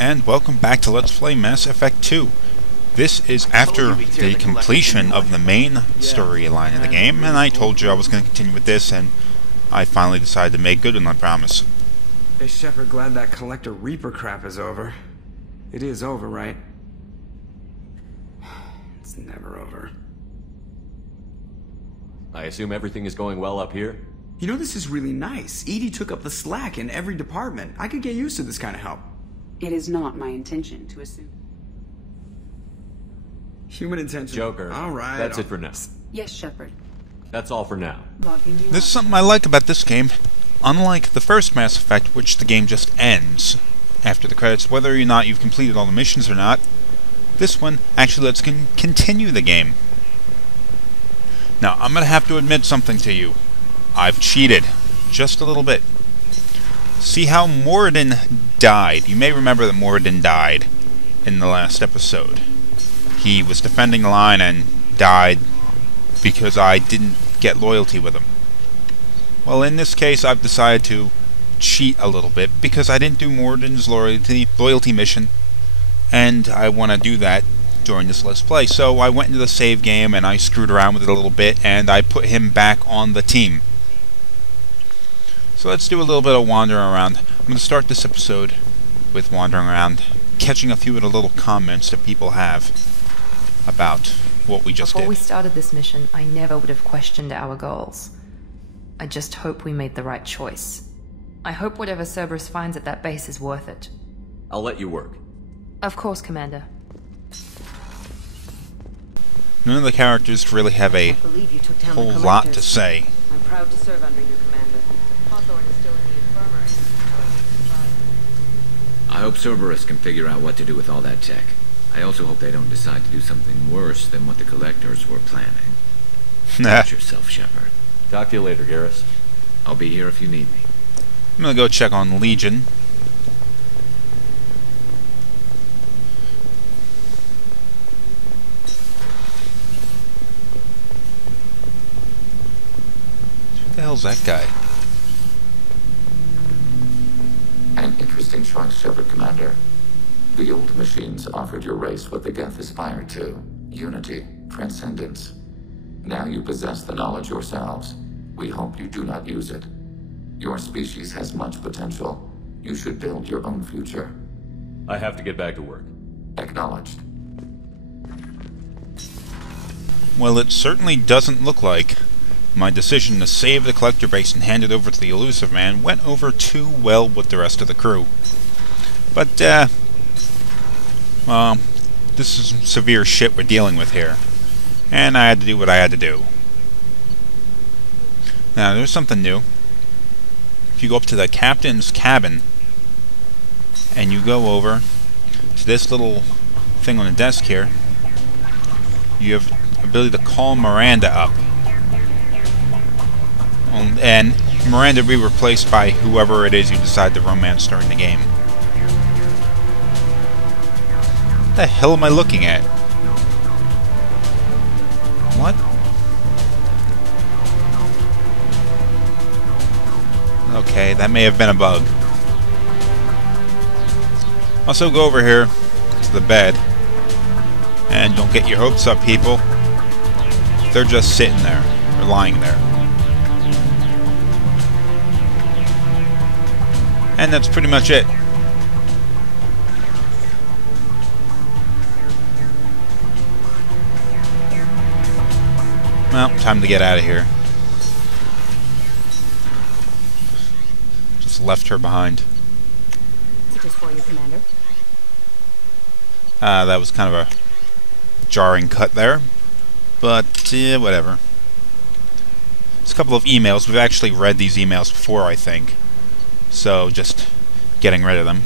and welcome back to Let's Play Mass Effect 2. This is after the completion of the main storyline in the game, and I told you I was going to continue with this, and I finally decided to make good on my promise. Hey Shepard, glad that Collector Reaper crap is over. It is over, right? It's never over. I assume everything is going well up here? You know, this is really nice. EDI took up the slack in every department. I could get used to this kind of help. It is not my intention to assume. Human intention. Joker. All right. That's it for now. Yes, Shepard. That's all for now. This is something I like about this game. Unlike the first Mass Effect, which the game just ends after the credits, whether or not you've completed all the missions or not, this one actually lets continue the game. Now, I'm going to have to admit something to you. I've cheated. Just a little bit. See how Moradin died. You may remember that Moradin died in the last episode. He was defending the line and died because I didn't get loyalty with him. Well, in this case, I've decided to cheat a little bit because I didn't do Moradin's loyalty mission, and I want to do that during this Let's Play. So I went into the save game and I screwed around with it a little bit, and I put him back on the team. So let's do a little bit of wandering around. I'm going to start this episode with wandering around, catching a few of the little comments that people have about what we just did. Before we started this mission, I never would have questioned our goals. I just hope we made the right choice. I hope whatever Cerberus finds at that base is worth it. I'll let you work. Of course, Commander. None of the characters really have a whole lot to say. I'm proud to serve under you, Commander. Hawthorne is still in the infirmary. I hope Cerberus can figure out what to do with all that tech. I also hope they don't decide to do something worse than what the Collectors were planning. Watch yourself, Shepard. Talk to you later, Garrus. I'll be here if you need me. I'm going to go check on Legion. Who the hell's that guy? An interesting choice, Shepard, Commander. The old machines offered your race what the Geth aspired to: unity, transcendence. Now you possess the knowledge yourselves. We hope you do not use it. Your species has much potential. You should build your own future. I have to get back to work. Acknowledged. Well, it certainly doesn't look like my decision to save the Collector base and hand it over to the Illusive Man went over too well with the rest of the crew. But, this is some severe shit we're dealing with here. And I had to do what I had to do. Now, there's something new. If you go up to the captain's cabin, and you go over to this little thing on the desk here, you have the ability to call Miranda up. And Miranda will be replaced by whoever it is you decide to romance during the game. What the hell am I looking at? What? Okay, that may have been a bug. Also, go over here to the bed. And don't get your hopes up, people. They're just sitting there. They're lying there. And that's pretty much it. Well, time to get out of here. Just left her behind. Just for you, Commander. That was kind of a jarring cut there. But, whatever. There's a couple of emails. We've actually read these emails before, I think. So, just getting rid of them.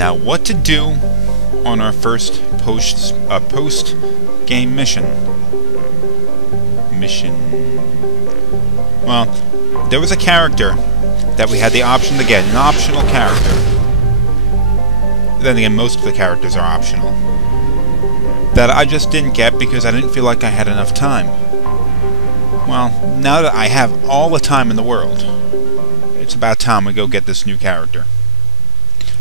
Now, what to do on our first post-game mission? Well, there was a character that we had the option to get, an optional character. Then again, most of the characters are optional. That I just didn't get because I didn't feel like I had enough time. Well, now that I have all the time in the world, it's about time we go get this new character.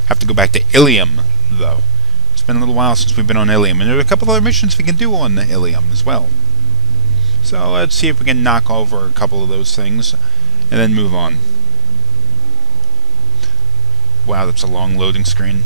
Have to go back to Illium, though. It's been a little while since we've been on Illium, and there are a couple other missions we can do on the Illium as well. So let's see if we can knock over a couple of those things, and then move on. Wow, that's a long loading screen.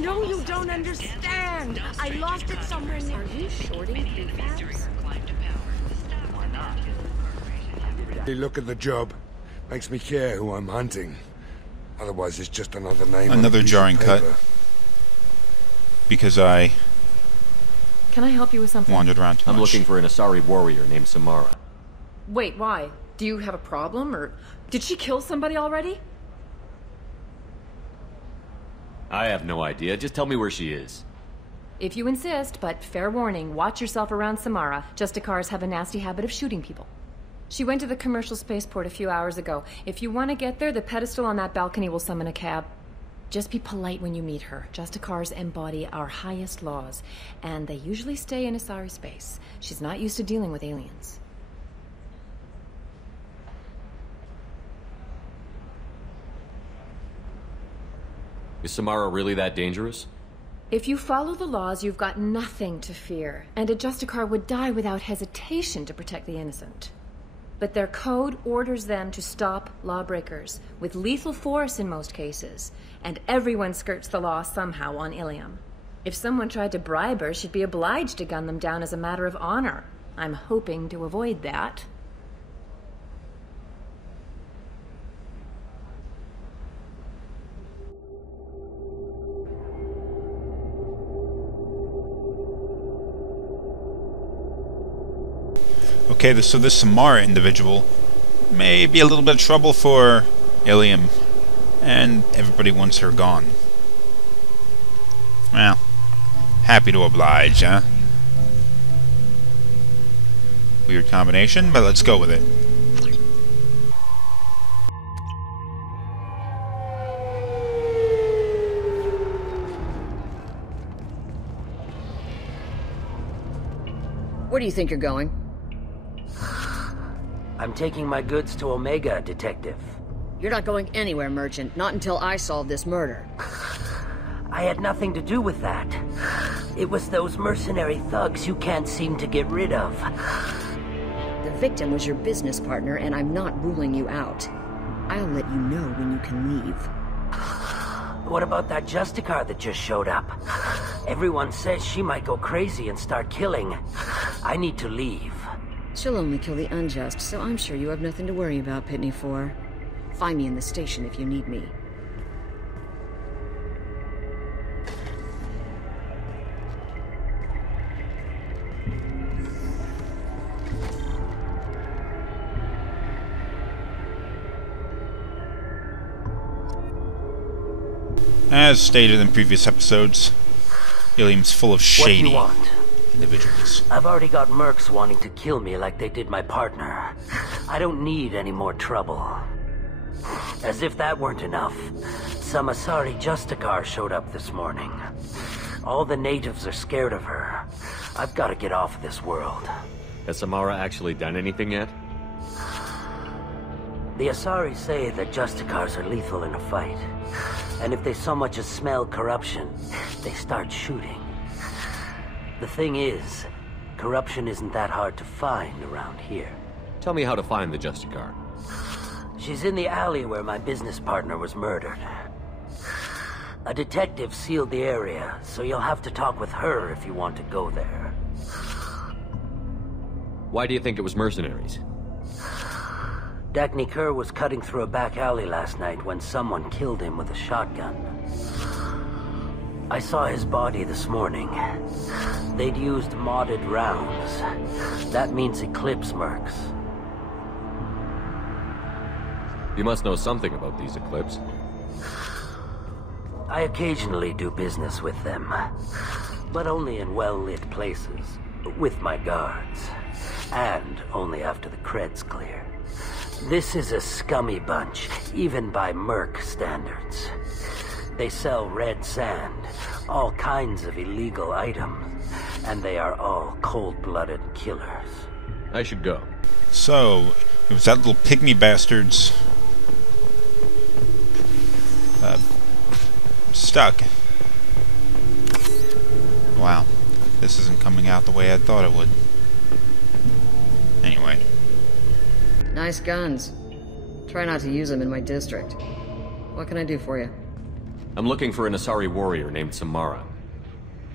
No, you don't understand. I lost it somewhere near. Are you shorting prefabs? Why not? They look at the job. Makes me care who I'm hunting. Otherwise, it's just another name. Another jarring cut. Because I Can I help you with something? wandered around too much. I'm looking for an Assari warrior named Samara. Wait, why? Do you have a problem, or did she kill somebody already? I have no idea. Just tell me where she is. If you insist, but fair warning, watch yourself around Samara. Justicars have a nasty habit of shooting people. She went to the commercial spaceport a few hours ago. If you want to get there, the pedestal on that balcony will summon a cab. Just be polite when you meet her. Justicars embody our highest laws, and they usually stay in Assari space. She's not used to dealing with aliens. Is Samara really that dangerous? If you follow the laws, you've got nothing to fear, and a Justicar would die without hesitation to protect the innocent. But their code orders them to stop lawbreakers, with lethal force in most cases, and everyone skirts the law somehow on Illium. If someone tried to bribe her, she'd be obliged to gun them down as a matter of honor. I'm hoping to avoid that. Okay, so this Samara individual may be a little bit of trouble for Illium, and everybody wants her gone. Well, happy to oblige, huh? Weird combination, but let's go with it. Where do you think you're going? I'm taking my goods to Omega, Detective. You're not going anywhere, Merchant. Not until I solve this murder. I had nothing to do with that. It was those mercenary thugs you can't seem to get rid of. The victim was your business partner, and I'm not ruling you out. I'll let you know when you can leave. What about that Justicar that just showed up? Everyone says she might go crazy and start killing. I need to leave. She'll only kill the unjust, so I'm sure you have nothing to worry about, Pitney 4. Find me in the station if you need me. As stated in previous episodes, Illium's full of shady What do you want? individuals. I've already got mercs wanting to kill me like they did my partner. I don't need any more trouble. As if that weren't enough, some Assari Justicar showed up this morning. All the natives are scared of her. I've got to get off this world. Has Samara actually done anything yet? The Assari say that Justicars are lethal in a fight. And if they so much as smell corruption, they start shooting. The thing is, corruption isn't that hard to find around here. Tell me how to find the Justicar. She's in the alley where my business partner was murdered. A detective sealed the area, so you'll have to talk with her if you want to go there. Why do you think it was mercenaries? Dagny Kerr was cutting through a back alley last night when someone killed him with a shotgun. I saw his body this morning. They'd used modded rounds. That means Eclipse mercs. You must know something about these Eclipse. I occasionally do business with them, but only in well-lit places, with my guards, and only after the cred's clear. This is a scummy bunch, even by merc standards. They sell red sand, all kinds of illegal items, and they are all cold-blooded killers. I should go. So, it was that little pygmy bastard's stuck. Wow. This isn't coming out the way I thought it would. Anyway. Nice guns. Try not to use them in my district. What can I do for you? I'm looking for an Assari warrior named Samara.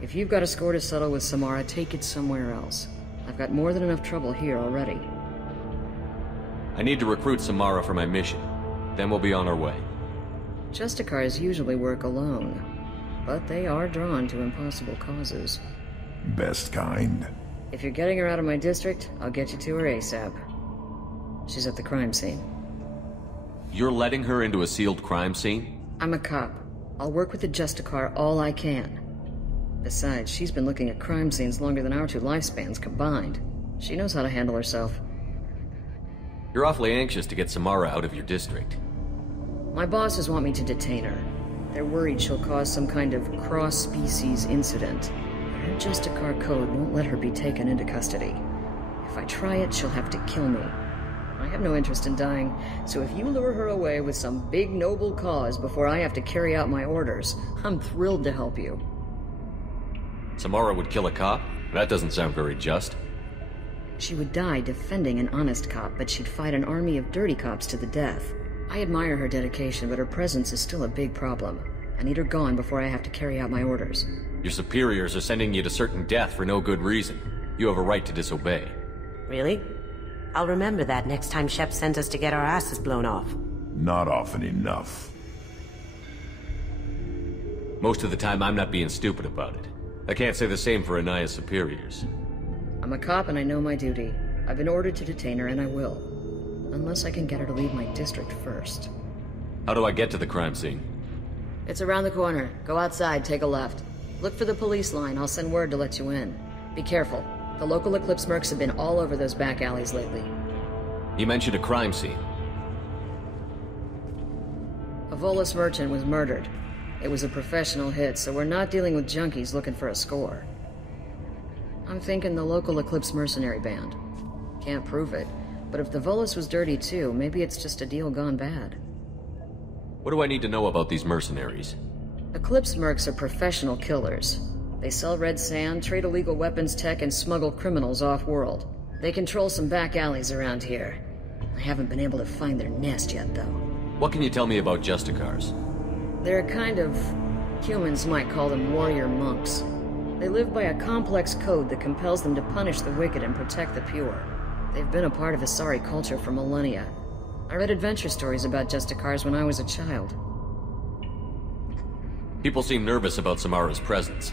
If you've got a score to settle with Samara, take it somewhere else. I've got more than enough trouble here already. I need to recruit Samara for my mission. Then we'll be on our way. Justicars usually work alone, but they are drawn to impossible causes. Best kind. If you're getting her out of my district, I'll get you to her ASAP. She's at the crime scene. You're letting her into a sealed crime scene? I'm a cop. I'll work with the Justicar all I can. Besides, she's been looking at crime scenes longer than our two lifespans combined. She knows how to handle herself. You're awfully anxious to get Samara out of your district. My bosses want me to detain her. They're worried she'll cause some kind of cross-species incident. Her Justicar code won't let her be taken into custody. If I try it, she'll have to kill me. I have no interest in dying, so if you lure her away with some big noble cause before I have to carry out my orders, I'm thrilled to help you. Samara would kill a cop? That doesn't sound very just. She would die defending an honest cop, but she'd fight an army of dirty cops to the death. I admire her dedication, but her presence is still a big problem. I need her gone before I have to carry out my orders. Your superiors are sending you to certain death for no good reason. You have a right to disobey. Really? I'll remember that next time Shep sends us to get our asses blown off. Not often enough. Most of the time, I'm not being stupid about it. I can't say the same for Anaya's superiors. I'm a cop and I know my duty. I've been ordered to detain her and I will. Unless I can get her to leave my district first. How do I get to the crime scene? It's around the corner. Go outside, take a left. Look for the police line. I'll send word to let you in. Be careful. The local Eclipse mercs have been all over those back alleys lately. You mentioned a crime scene. A Volus merchant was murdered. It was a professional hit, so we're not dealing with junkies looking for a score. I'm thinking the local Eclipse mercenary band. Can't prove it, but if the Volus was dirty too, maybe it's just a deal gone bad. What do I need to know about these mercenaries? Eclipse mercs are professional killers. They sell red sand, trade illegal weapons tech, and smuggle criminals off-world. They control some back alleys around here. I haven't been able to find their nest yet, though. What can you tell me about Justicars? They're a kind of... humans might call them warrior monks. They live by a complex code that compels them to punish the wicked and protect the pure. They've been a part of assari culture for millennia. I read adventure stories about Justicars when I was a child. People seem nervous about Samara's presence.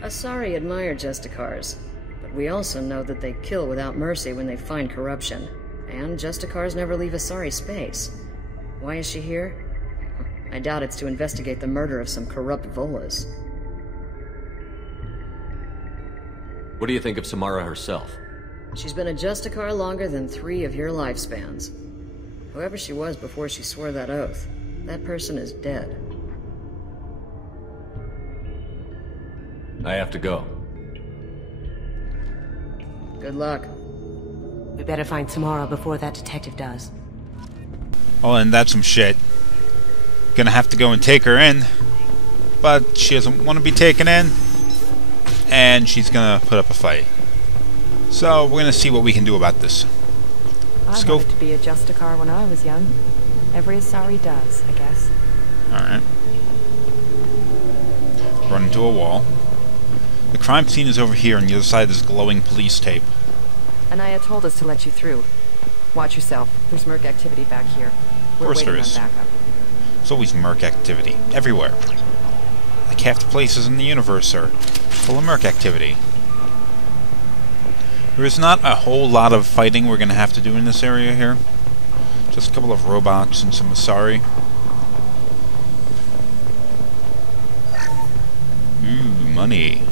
Assari admire Justicars, but we also know that they kill without mercy when they find corruption. And Justicars never leave Assari space. Why is she here? I doubt it's to investigate the murder of some corrupt Volas. What do you think of Samara herself? She's been a Justicar longer than 3 of your lifespans. Whoever she was before she swore that oath, that person is dead. I have to go. Good luck. We better find Samara before that detective does. Oh, and that's some shit. Gonna have to go and take her in, but she doesn't want to be taken in, and she's gonna put up a fight. So we're gonna see what we can do about this. I wanted to be a Justicar when I was young. Every Assari does, I guess. Alright. Run into a wall. The crime scene is over here on the other side of this glowing police tape. Anaya told us to let you through. Watch yourself. There's merc activity back here. Of course there is. There's always merc activity. Everywhere. Like half the places in the universe are full of merc activity. There is not a whole lot of fighting we're going to have to do in this area here. Just a couple of robots and some assari. Ooh, money.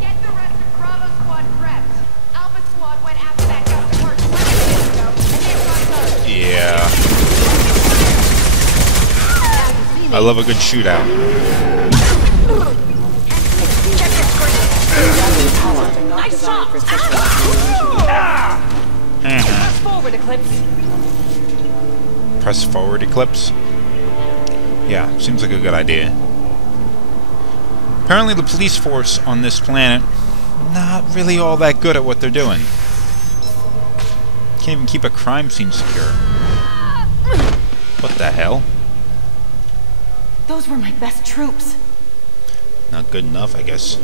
Get the rest of Bravo Squad prepped. Alpha Squad went after that Justicar 20 minutes ago, and they got us. Yeah. I love a good shootout. Nice shot! Press forward, Eclipse. Press forward, Eclipse? Yeah, seems like a good idea. Apparently the police force on this planet, not really all that good at what they're doing. Can't even keep a crime scene secure. What the hell? Those were my best troops. Not good enough, I guess.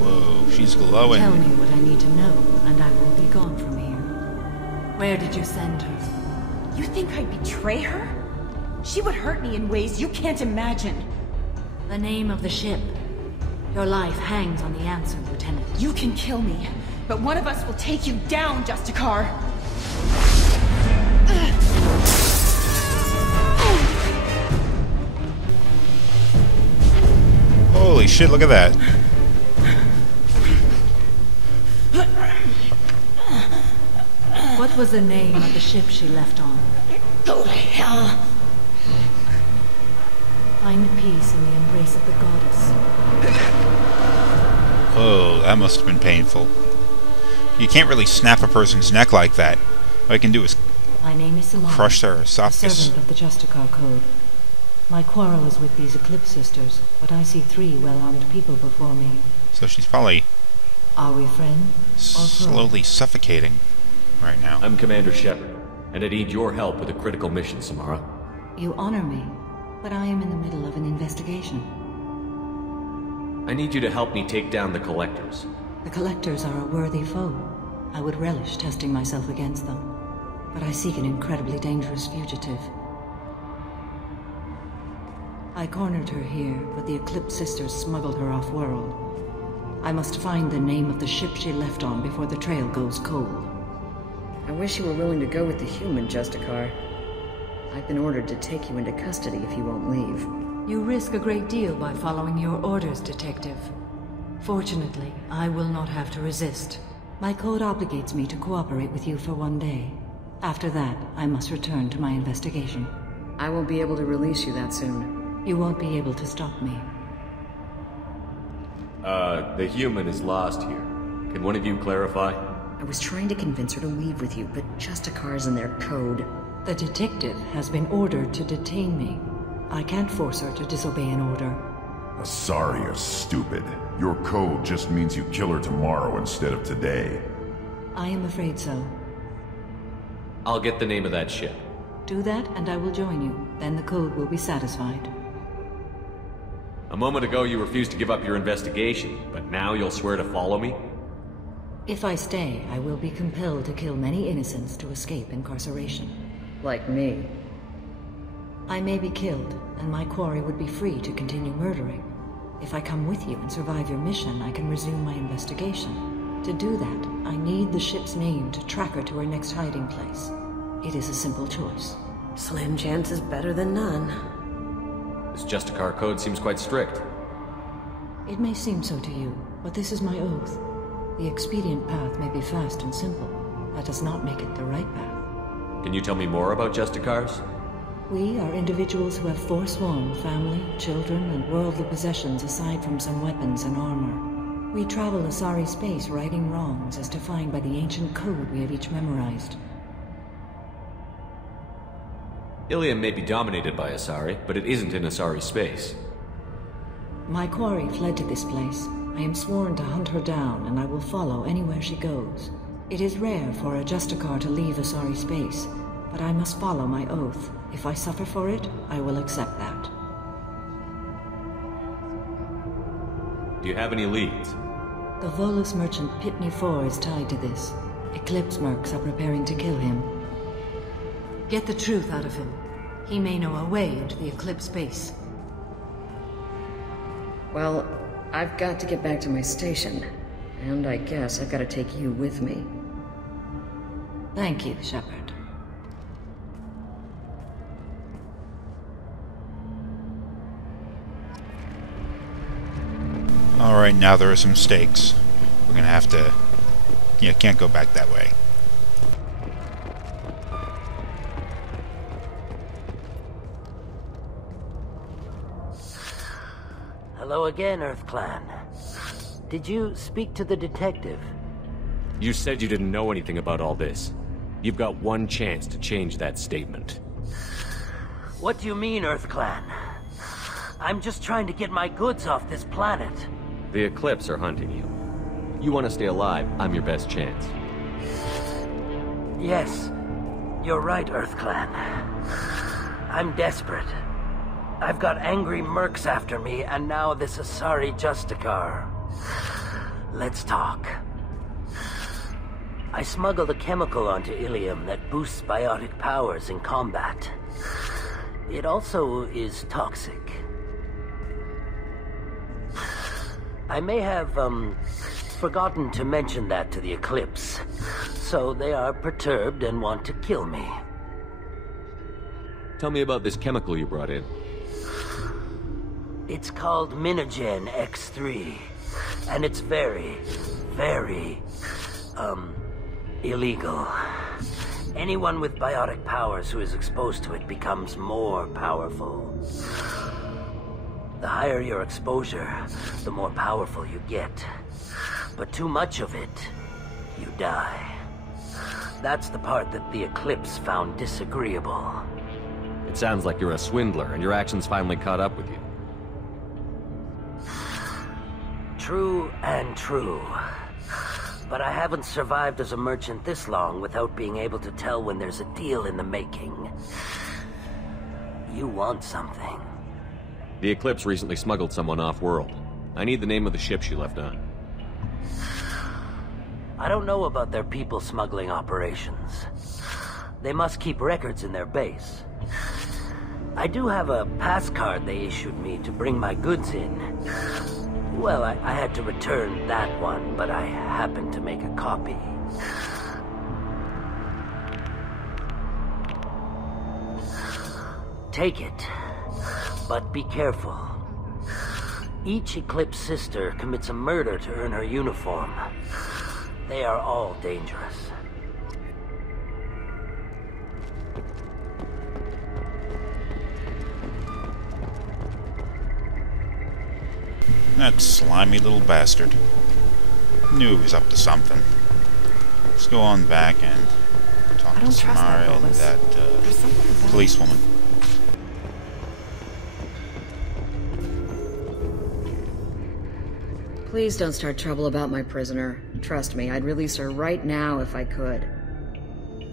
Whoa, she's glowing. Tell me what I need to know, and I will be gone from here. Where did you send her? You think I'd betray her? She would hurt me in ways you can't imagine. The name of the ship. Your life hangs on the answer, Lieutenant. You can kill me, but one of us will take you down, Justicar. Holy shit, look at that. What was the name of the ship she left on? Go to hell. Find peace in the embrace of the goddess. Oh, that must have been painful. You can't really snap a person's neck like that. All you can do is My name is Samara, crush their a esophagus. servant of the Justicar Code. My quarrel is with these Eclipse sisters, but I see 3 well-armed people before me. So she's probably Are we friends? Or foes? slowly suffocating right now. I'm Commander Shepard, and I need your help with a critical mission, Samara. You honor me, but I am in the middle of an investigation. I need you to help me take down the Collectors. The Collectors are a worthy foe. I would relish testing myself against them, but I seek an incredibly dangerous fugitive. I cornered her here, but the Eclipse sisters smuggled her off-world. I must find the name of the ship she left on before the trail goes cold. I wish you were willing to go with the human, Justicar. I've been ordered to take you into custody if you won't leave. You risk a great deal by following your orders, Detective. Fortunately, I will not have to resist. My code obligates me to cooperate with you for 1 day. After that, I must return to my investigation. I won't be able to release you that soon. You won't be able to stop me. The human is lost here. Can one of you clarify? I was trying to convince her to leave with you, but Justicar's in their code. The detective has been ordered to detain me. I can't force her to disobey an order. Assari are stupid. Your code just means you kill her tomorrow instead of today. I am afraid so. I'll get the name of that ship. Do that, and I will join you. Then the code will be satisfied. A moment ago you refused to give up your investigation, but now you'll swear to follow me? If I stay, I will be compelled to kill many innocents to escape incarceration. Like me. I may be killed, and my quarry would be free to continue murdering. If I come with you and survive your mission, I can resume my investigation. To do that, I need the ship's name to track her to her next hiding place. It is a simple choice. Slim chance is better than none. This Justicar code seems quite strict. It may seem so to you, but this is my oath. The expedient path may be fast and simple. That does not make it the right path. Can you tell me more about Justicars? We are individuals who have forsworn family, children, and worldly possessions aside from some weapons and armor. We travel assari space righting wrongs as defined by the ancient code we have each memorized. Illium may be dominated by Assari, but it isn't in Assari space. My quarry fled to this place. I am sworn to hunt her down, and I will follow anywhere she goes. It is rare for a Justicar to leave Assari space, but I must follow my oath. If I suffer for it, I will accept that. Do you have any leads? The Volus merchant Pitney 4 is tied to this. Eclipse mercs are preparing to kill him. Get the truth out of him. He may know a way into the Eclipse base. Well, I've got to get back to my station. And I guess I've got to take you with me. Thank you, Shepard. Alright, now there are some stakes. We're gonna have to... Yeah, can't go back that way. Hello again, Earth Clan. Did you speak to the detective? You said you didn't know anything about all this. You've got one chance to change that statement. What do you mean, Earth Clan? I'm just trying to get my goods off this planet. The Eclipse are hunting you. You want to stay alive, I'm your best chance. Yes, you're right, Earth Clan. I'm desperate. I've got angry mercs after me, and now this assari Justicar. Let's talk. I smuggled a chemical onto Illium that boosts biotic powers in combat. It also is toxic. I may have, forgotten to mention that to the Eclipse, so they are perturbed and want to kill me. Tell me about this chemical you brought in. It's called Minogen X3, and it's very, very, illegal. Anyone with biotic powers who is exposed to it becomes more powerful. The higher your exposure, the more powerful you get. But too much of it, you die. That's the part that the Eclipse found disagreeable. It sounds like you're a swindler, and your actions finally caught up with you. True and true. But I haven't survived as a merchant this long without being able to tell when there's a deal in the making. You want something. The Eclipse recently smuggled someone off-world. I need the name of the ship she left on. I don't know about their people smuggling operations. They must keep records in their base. I do have a pass card they issued me to bring my goods in. Well, I had to return that one, but I happened to make a copy. Take it, but be careful. Each Eclipse sister commits a murder to earn her uniform. They are all dangerous. That slimy little bastard. Knew he was up to something. Let's go on back and talk to Samara and that policewoman. Please don't start trouble about my prisoner. Trust me, I'd release her right now if I could.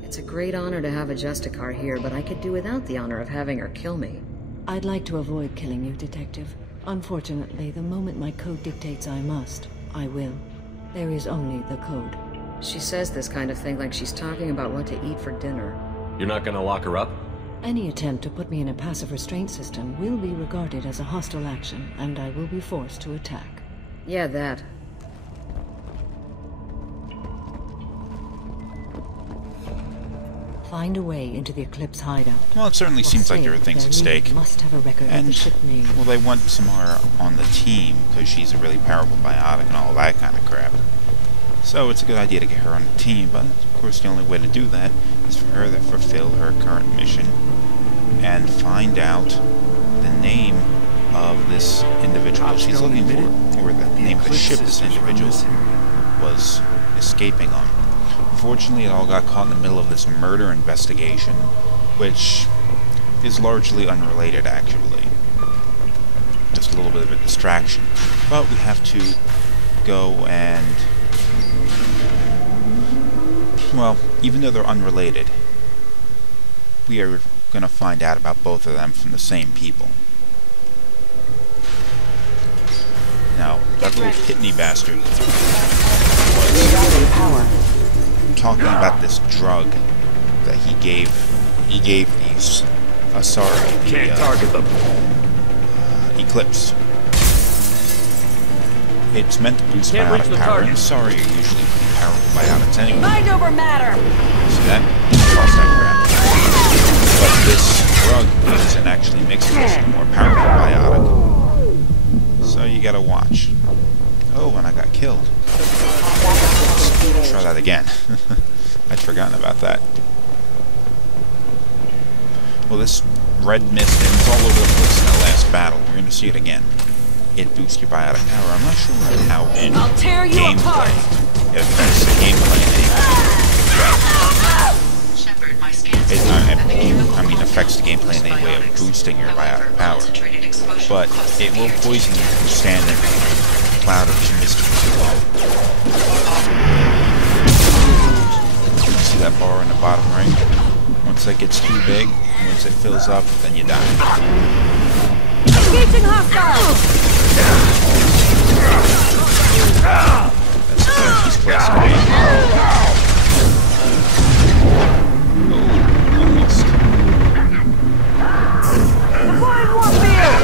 It's a great honor to have a Justicar here, but I could do without the honor of having her kill me. I'd like to avoid killing you, Detective. Unfortunately, the moment my code dictates I must, I will. There is only the code. She says this kind of thing like she's talking about what to eat for dinner. You're not gonna lock her up? Any attempt to put me in a passive restraint system will be regarded as a hostile action, and I will be forced to attack. Yeah, that. Find a way into the Eclipse hideout. Well, it certainly seems like there are things at stake. Must have a record of the ship name. Well, they want Samara on the team because she's a really powerful biotic and all that kind of crap. So it's a good idea to get her on the team, but of course the only way to do that is for her to fulfill her current mission and find out the name of this individual she's looking for, or the name of the ship this individual was escaping on. Unfortunately, it all got caught in the middle of this murder investigation, which is largely unrelated, actually. Just a little bit of a distraction. But we have to go and... well, even though they're unrelated, we are going to find out about both of them from the same people. Now, that's little pitney bastard talking about this drug that he gave these assari. Can't target them. Eclipse. It's meant to boost biotic power, and assari are usually pretty powerful biotics anyway. Mind over matter. See that? Lost that crap. But this drug isn't actually mixed with a more powerful biotic. So you gotta watch. Oh, and I got killed. Let's try that again. I'd forgotten about that. Well, this red mist ends all over the place in the last battle. We're gonna see it again. It boosts your biotic power. I'm not sure how in gameplay it affects the gameplay in any affects the gameplay in any way of boosting your biotic power. But it will poison you if you stand in a cloud of mist for too long. See that bar in the bottom right? Once that gets too big, once it fills up, then you die. Engaging hostiles! That's the fastest place to be. Oh, almost. Deploying warfield!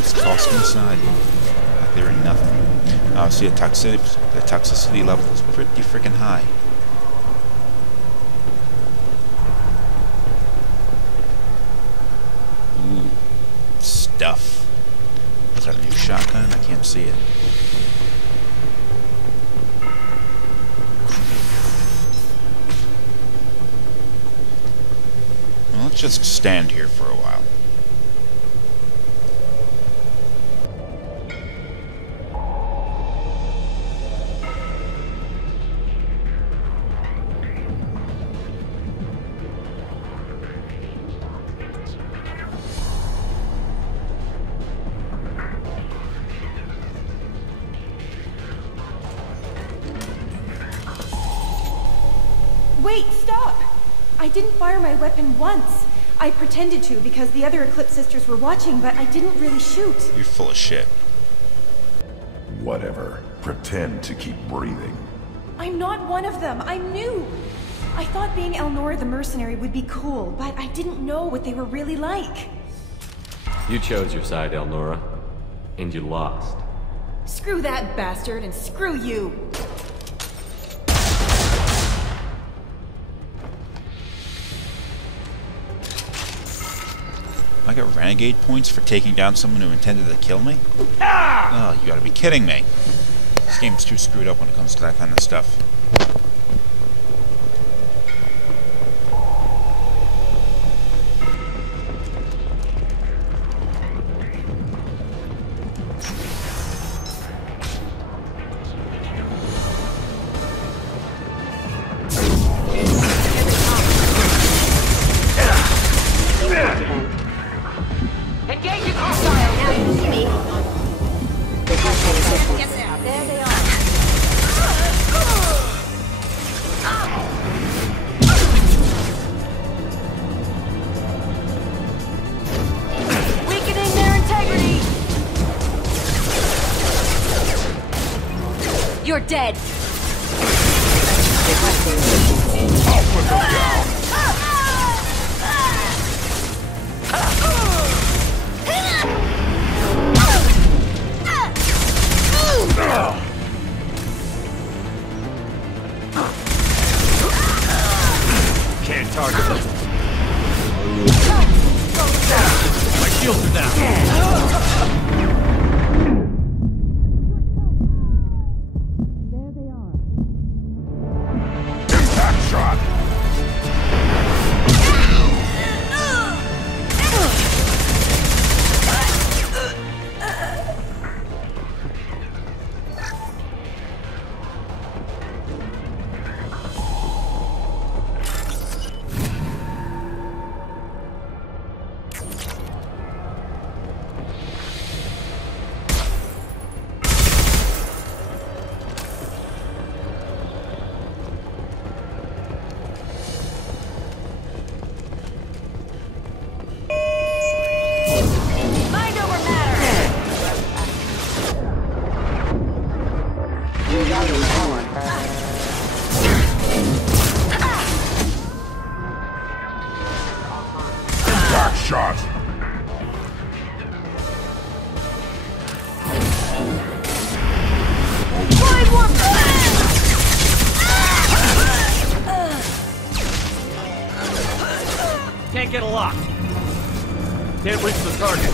It's tossing aside. They're in nothing. See, the toxicity level is pretty freaking high. Ooh, stuff. Is that a new shotgun? I can't see it. Well, let's just stand here for a while. Wait, stop! I didn't fire my weapon once. I pretended to because the other Eclipse sisters were watching, but I didn't really shoot. You're full of shit. Whatever. Pretend to keep breathing. I'm not one of them. I'm new. I thought being Elnora the mercenary would be cool, but I didn't know what they were really like. You chose your side, Elnora. And you lost. Screw that bastard, and screw you! I got renegade points for taking down someone who intended to kill me? Oh, you gotta be kidding me. This game's too screwed up when it comes to that kind of stuff. Engaging hostile! Now you see me. There they are. Weakening their integrity! You're dead! I'll put them down! Can't target them. My shields are down. There they are. Impact shot! shot. Can't get a lock. Can't reach the target.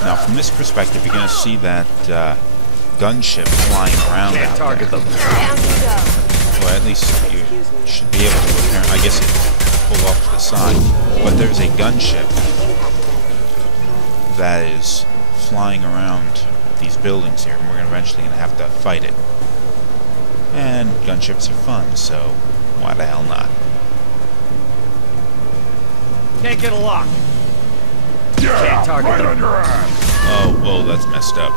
Now, from this perspective, you're going to see that gunship flying around out target there. them. Well, at least you should be able to, apparently. I guess it pull off to the side. But there's a gunship that is flying around these buildings here, and we're eventually going to have to fight it. And gunships are fun, so why the hell not? Can't get a lock. Yeah, Can't target right them. on your ass. Oh, whoa, that's messed up.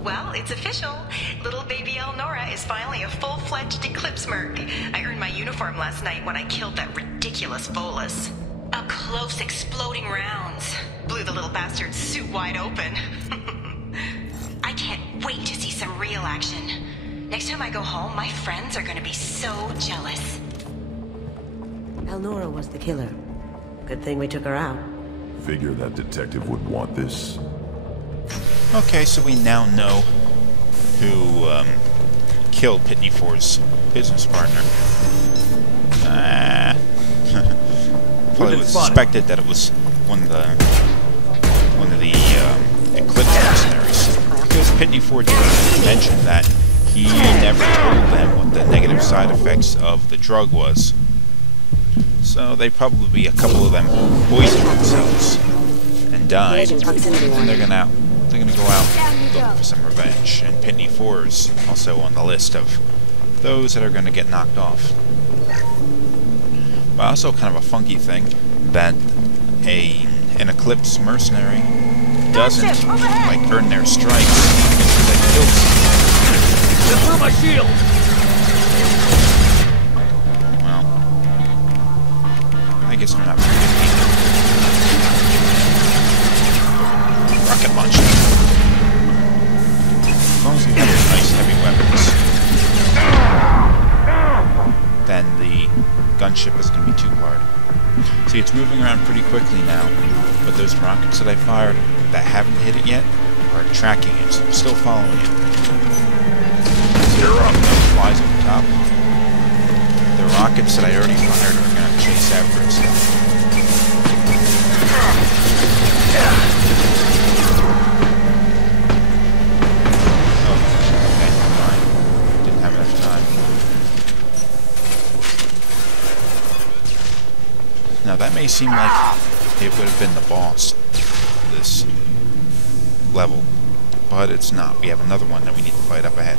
Well, it's official. Little baby Elnora is finally a full-fledged Eclipse merc. I earned my uniform last night when I killed that ridiculous Volus. Up close, exploding rounds. Blew the little bastard's suit wide open. I can't wait to see some real action. Next time I go home, my friends are gonna be so jealous. Elnora was the killer. Good thing we took her out. Figure that detective would want this. Okay, so we now know who killed Pitney Ford's business partner. Probably suspected that it was one of the Eclipse mercenaries, because Pitney Ford did mention that he never told them what the negative side effects of the drug was. So they probably, a couple of them poisoned themselves and died, and they're gonna go out looking for some revenge. And Pitney Ford's also on the list of those that are gonna get knocked off. But also kind of a funky thing that an Eclipse mercenary doesn't like earn their stripes until they kill someone. Get through my shield! Well, I guess they're not very good people. Rocket launcher. As long as you have nice heavy weapons, then the gunship is going to be too hard. See, it's moving around pretty quickly now, but those rockets that I fired that haven't hit it yet are tracking it, so I'm still following it. You're up. It flies over top. The rockets that I already fired are going to chase after it still. Oh, okay, fine. Didn't have enough time. Now that may seem like it would have been the boss of this level, but it's not. We have another one that we need to fight up ahead.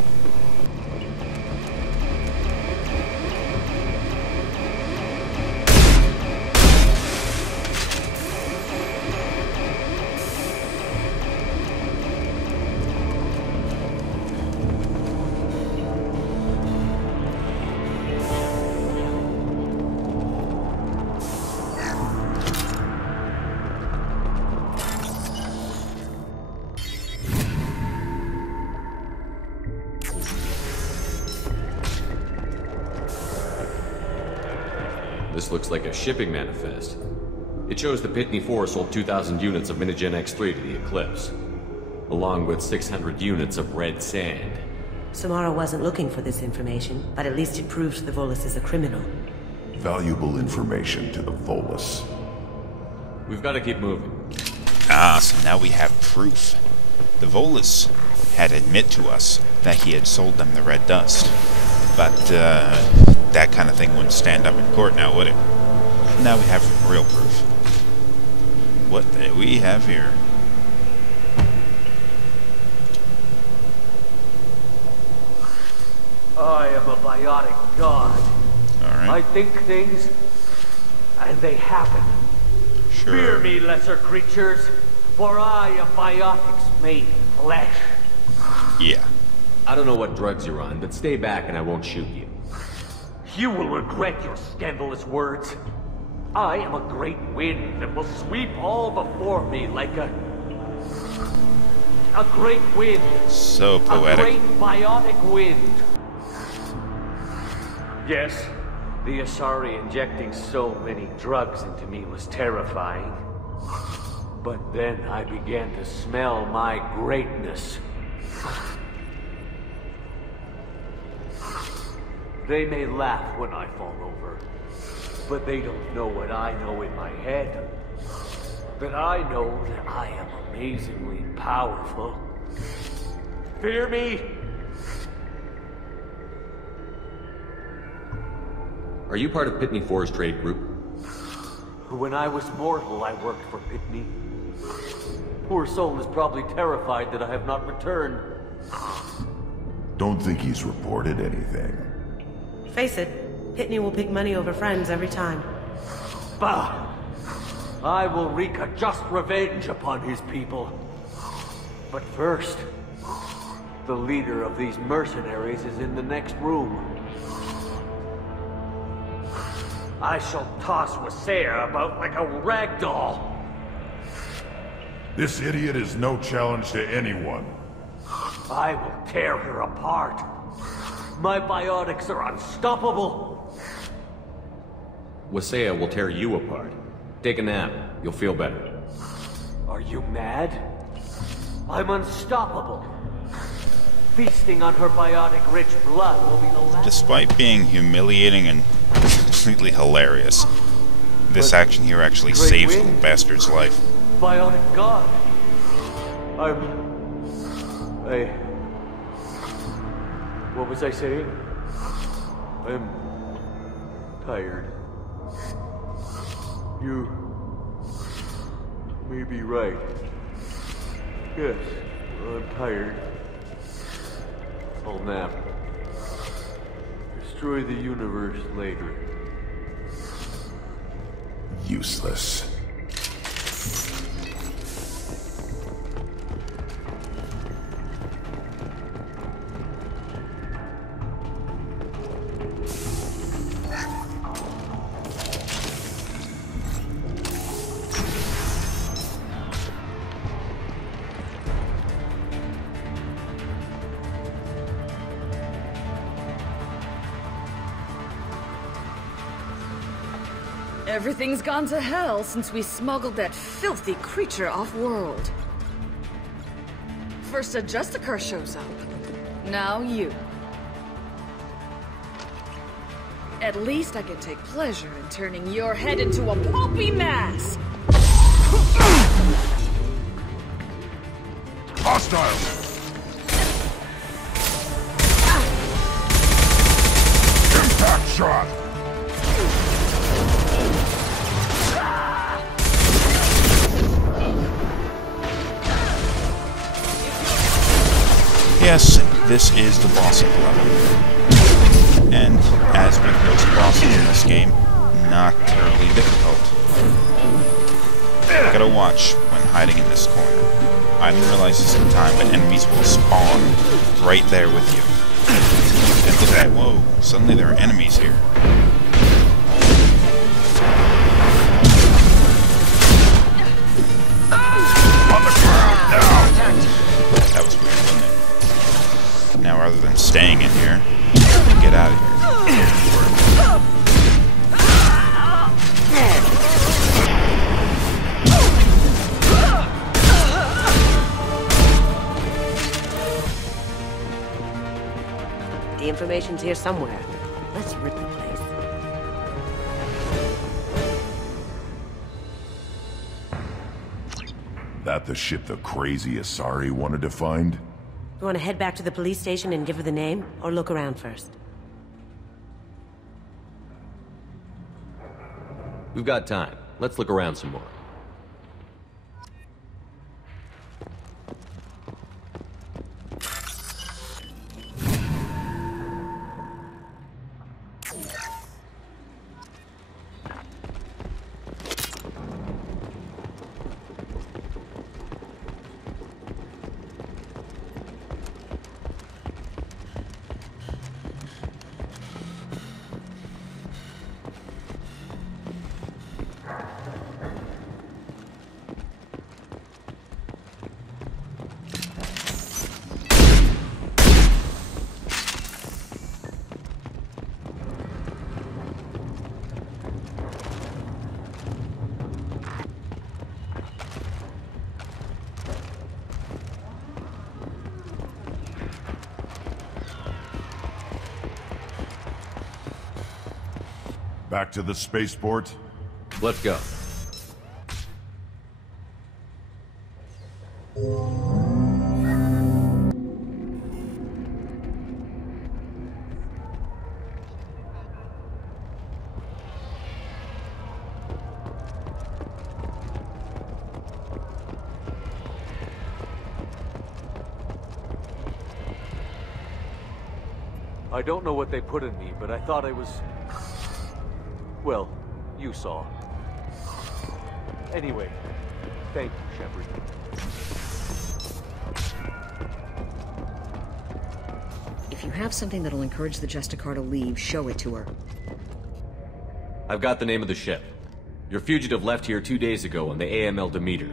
This looks like a shipping manifest. It shows the Pitney 4 sold 2,000 units of Minigen X3 to the Eclipse, along with 600 units of red sand. Samara wasn't looking for this information, but at least it proves the Volus is a criminal. Valuable information to the Volus. We've got to keep moving. Ah, so now we have proof. The Volus had admit to us that he had sold them the red dust. But, that kind of thing wouldn't stand up in court now, would it? Now we have real proof. What do we have here? I am a biotic god. Alright. I think things, and they happen. Sure. Fear me, lesser creatures, for I am biotics made flesh. Yeah. I don't know what drugs you're on, but stay back and I won't shoot you. You will regret your scandalous words. I am a great wind that will sweep all before me like a great wind. So poetic. A great biotic wind. Yes, the Assari injecting so many drugs into me was terrifying. But then I began to smell my greatness. They may laugh when I fall over, but they don't know what I know in my head. That I know that I am amazingly powerful. Fear me? Are you part of Pitney 4's trade group? When I was mortal, I worked for Pitney. Poor soul is probably terrified that I have not returned. Don't think he's reported anything. Face it, Pitney will pick money over friends every time. Bah! I will wreak a just revenge upon his people. But first, the leader of these mercenaries is in the next room. I shall toss Wasea about like a rag doll. This idiot is no challenge to anyone. I will tear her apart. My biotics are unstoppable. Wasea will tear you apart. Take a nap. You'll feel better. Are you mad? I'm unstoppable. Feasting on her biotic-rich blood will be the last... Despite being humiliating and completely hilarious, this action here actually saves the little bastard's life. Biotic god. What was I saying? I'm tired. You may be right. Yes, I'm tired. I'll nap. Destroy the universe later. Useless. Everything's gone to hell since we smuggled that filthy creature off-world. First a Justicar shows up. Now you. At least I can take pleasure in turning your head into a pulpy mass! Hostiles! Impact shot! Yes, this is the boss of the level. And, as with most bosses in this game, not terribly difficult. You gotta watch when hiding in this corner. I didn't realize this at the time, but enemies will spawn right there with you. And look at that, whoa, suddenly there are enemies here. On the ground now! That was weird, wasn't it? Now, rather than staying in here, get out of here. The information's here somewhere. Let's rip the place. That the ship the crazy Assari wanted to find? You want to head back to the police station and give her the name, or look around first? We've got time. Let's look around some more. Back to the spaceport? Let's go. I don't know what they put in me, but I thought I was... Well, you saw. Anyway, thank you, Shepard. If you have something that'll encourage the Justicar to leave, show it to her. I've got the name of the ship. Your fugitive left here 2 days ago on the AML Demeter.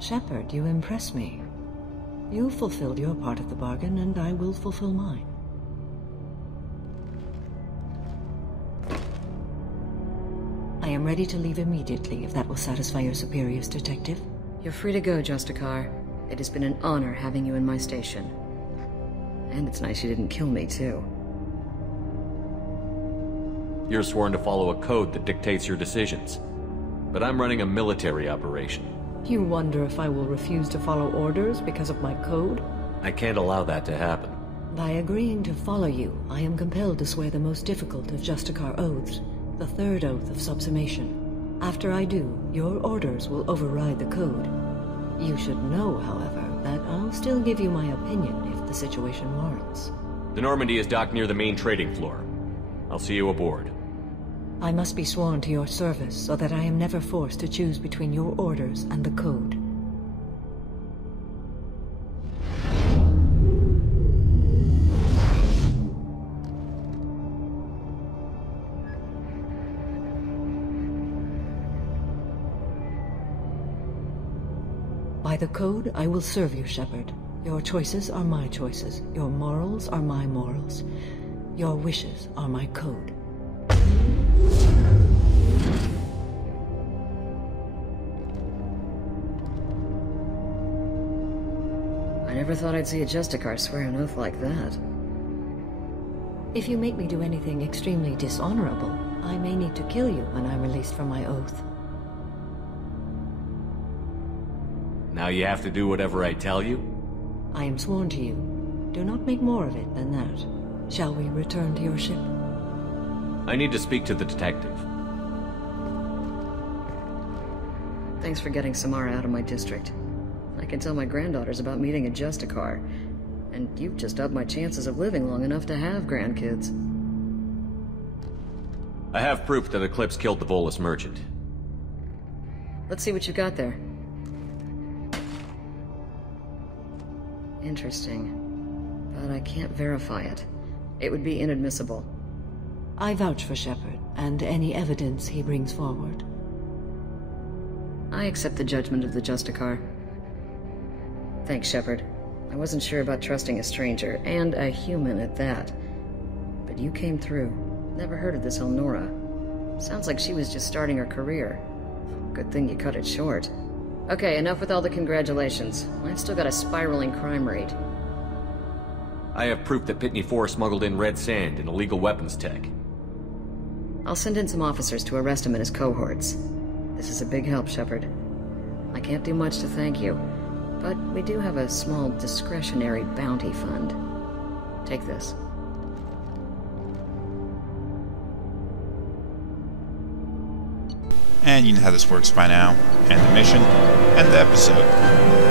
Shepard, you impress me. You fulfilled your part of the bargain, and I will fulfill mine. I am ready to leave immediately, if that will satisfy your superiors, Detective. You're free to go, Justicar. It has been an honor having you in my station. And it's nice you didn't kill me, too. You're sworn to follow a code that dictates your decisions. But I'm running a military operation. You wonder if I will refuse to follow orders because of my code? I can't allow that to happen. By agreeing to follow you, I am compelled to swear the most difficult of Justicar oaths, the third oath of subsumation. After I do, your orders will override the code. You should know, however, that I'll still give you my opinion if the situation warrants. The Normandy is docked near the main trading floor. I'll see you aboard. I must be sworn to your service so that I am never forced to choose between your orders and the code. By the code, I will serve you, Shepard. Your choices are my choices. Your morals are my morals. Your wishes are my code. I never thought I'd see a Justicar swear an oath like that. If you make me do anything extremely dishonorable, I may need to kill you when I'm released from my oath. Now you have to do whatever I tell you? I am sworn to you. Do not make more of it than that. Shall we return to your ship? I need to speak to the detective. Thanks for getting Samara out of my district. I can tell my granddaughters about meeting a Justicar, and you've just upped my chances of living long enough to have grandkids. I have proof that Eclipse killed the Volus merchant. Let's see what you got there. Interesting. But I can't verify it. It would be inadmissible. I vouch for Shepard, and any evidence he brings forward. I accept the judgment of the Justicar. Thanks, Shepard. I wasn't sure about trusting a stranger, and a human at that. But you came through. Never heard of this Elnora. Sounds like she was just starting her career. Good thing you cut it short. Okay, enough with all the congratulations. I've still got a spiraling crime rate. I have proof that Pitney 4 smuggled in red sand and illegal weapons tech. I'll send in some officers to arrest him and his cohorts. This is a big help, Shepard. I can't do much to thank you, but we do have a small discretionary bounty fund. Take this. And you know how this works by now. End the mission, end the episode.